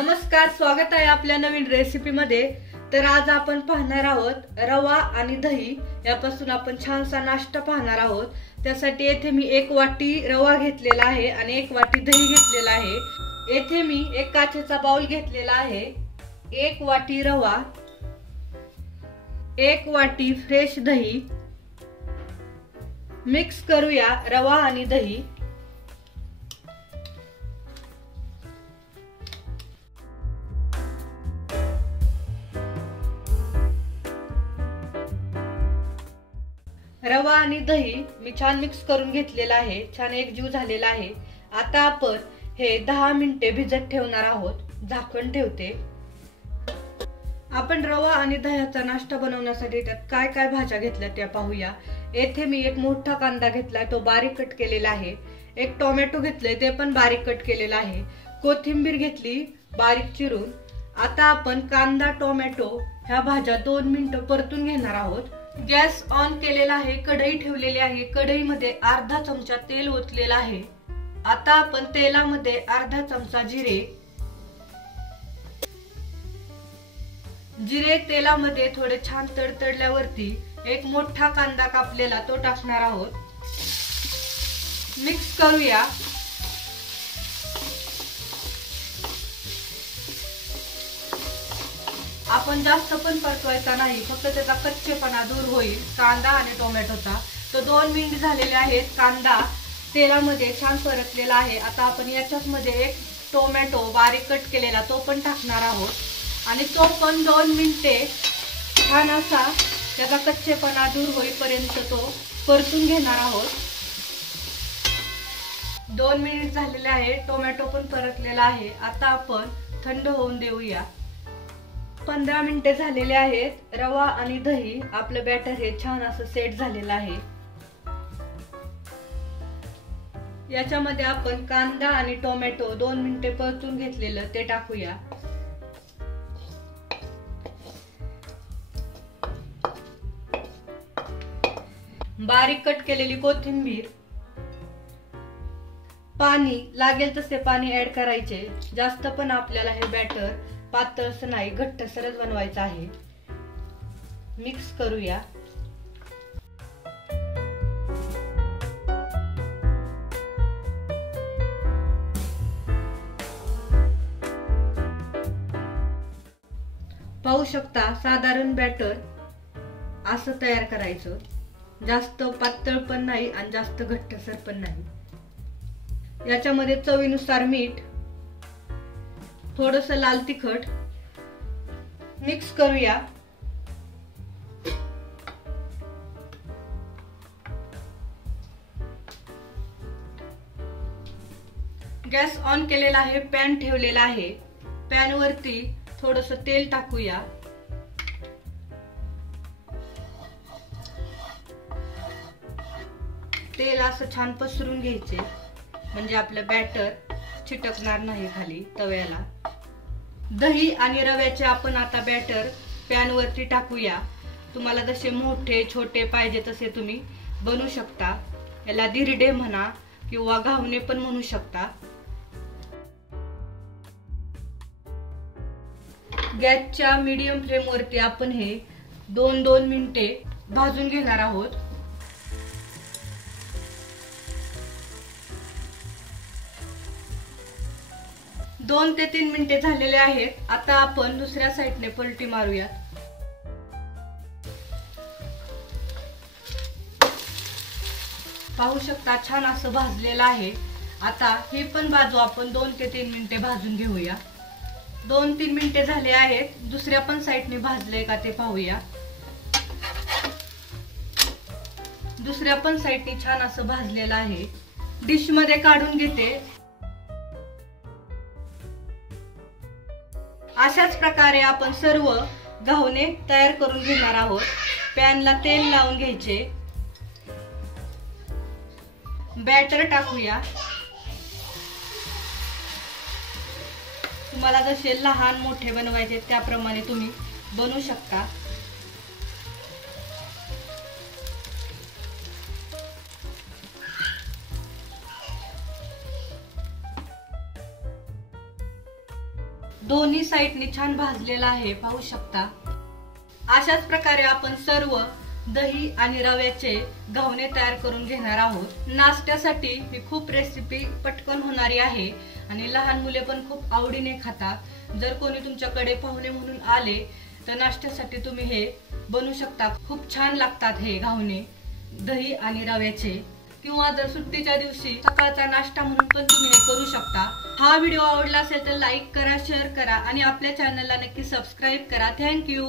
नमस्कार, स्वागत आहे आपल्या नवीन रेसिपी मध्ये। तर आज आपण पाहणार आहोत रवा आणि दही यापासून आपण छानसा नाश्ता पाहणार आहोत। त्यासाठी येथे मी 1 वाटी रवा घेतलेला आहे आणि 1 वाटी दही घेतलेला आहे। येथे मी एक काचेचा बाउल घेतलेला आहे। 1 वाटी रवा, 1 वाटी फ्रेश दही। मिक्स करूया रवा आणि दही। रवा आणि दही मी छान मिक्स करून घेतलेला आहे, छान एकजीव झालेला आहे। आता आपण हे 10 मिनिटे भिजत ठेवणार आहोत। झाकण ठेवते। आपण रवा आणि दह्याचा नाश्ता बनवण्यासाठी त्यात काय काय भाज्या घेतल्या त्या पाहूया। येथे मी एक मोठा कांदा घेतलाय, तो बारीक कट केलेला आहे। एक टोमॅटो घेतले, ते पण बारीक कट केलेला आहे। कोथिंबीर घेतली बारीक चिरून। आता आपण कांदा टोमॅटो ह्या भाज्या 2 मिनिटं परतून घेणार आहोत। गॅस ऑन केलेला आहे, कढई ठेवलेली आहे। कढईमध्ये अर्धा चमचा तेल ओतलेला आहे। आता आपण तेलामध्ये अर्धा चमचा जिरे तेलामध्ये थोडे छान तडतडल्यावरती एक मोठा कांदा कापलेला तो टाकणार आहोत। मिक्स करूया। आपण जास्त पण परतवायचा नाही, फक्त त्याचा कच्चेपणा दूर होईल कांदा आणि टोमॅटोचा। तो 2 मिनिट झालेले आहेत। कांदा तेलामध्ये छान परतलेला आहे। आता आपण याच्यामध्ये एक टोमॅटो बारीक कट केलेला तो पण टाकणार आहोत आणि तो पण 2 मिनिटे छान असा त्याचा कच्चेपणा दूर होईपर्यंत तो परतून घेणार आहोत। 2 मिनिट झालेले आहे। टोमॅटो पण परतलेला आहे। आता आपण थंड होऊन देऊया। 15 मिनिटे झालेले आहेत। रवा आणि दही आपलं बॅटर हे छान असं सेट झालेलं आहे। याच्यामध्ये आपण कांदा आणि टोमॅटो 2 मिनिटे परतून घेतलेलं ते टाकूया। बारीक कट केलेली कोथिंबीर, पाणी लागेल तसे पाणी ऍड करायचे। जास्त पण आपल्याला हे बॅटर पातळस नाही, घट्टसरच बनवायचं आहे। मिक्स करूया। पाहू शकता साधारण बॅटर असं तयार करायचं। जास्त पातळ पण नाही आणि जास्त घट्टसर पण नाही। याच्यामध्ये चवीनुसार मीठ, थोडंसं लाल तिखट मिक्स करूया। गॅस ऑन केलेला आहे, पॅन ठेवलेला आहे। पॅन वरती थोडंसं तेल टाकूया। तेल असं छान पसरून घ्यायचे, म्हणजे आपलं बॅटर चिटकणार नाही खाली तव्याला। दही आणि रव्याचे आपण आता बॅटर पॅन वरती टाकूया। तुम्हाला जसे मोठे छोटे पाहिजे तसे तुम्ही बनवू शकता। याला धिरडे म्हणा किंवा घावणे पण म्हणू शकता। गॅसच्या मीडियम फ्लेम वरती आपण हे 2-2 मिनिटे भाजून घेणार आहोत। दोन ते 3 मिनिटे झालेले आहेत। आता आपण दुसऱ्या साइडने पलटी मारूया। पाहू शकता छान असं भाजलेलं आहे। आता ही पण बाजू आपण 2 ते 3 मिनिटे भाजून घेऊया। 2-3 मिनिटे झाले आहेत। दुसऱ्या पण साइडने भाजले का ते पाहूया। दुसऱ्या पण साइडने छान असं भाजलेलं आहे। डिश मध्ये काढून घेते। अशाच प्रकारे आपण सर्व घावणे तयार करून घेणार आहोत। पॅनला तेल लावून घ्यायचे। बॅटर टाकूया। तुम्हाला जसे लहान मोठे बनवायचे त्याप्रमाणे तुम्ही बनवू शकता। दोन्ही साईडनी छान भाजलेला आहे, पाहू शकता। अशाच प्रकारे आपण सर्व दही आणि रव्याचे घावणे तयार करून घेणार आहोत। नाश्त्यासाठी ही खूप रेसिपी पटकन होणारी आहे आणि लहान मुले पण खूप आवडीने खातात। जर कोणी तुमच्याकडे पाहुणे म्हणून आले तर नाश्त्यासाठी तुम्ही हे बनवू शकता। खूप छान लागतात हे घावणे दही आणि रव्याचे, किंवा जर सुट्टीच्या दिवशी सकाळचा नाश्ता म्हणून पण तुम्ही हे करू शकता। हा व्हिडिओ आवडला असेल तर लाईक करा, शेअर करा आणि आपल्या चॅनलला नक्की सबस्क्राईब करा। थँक्यू।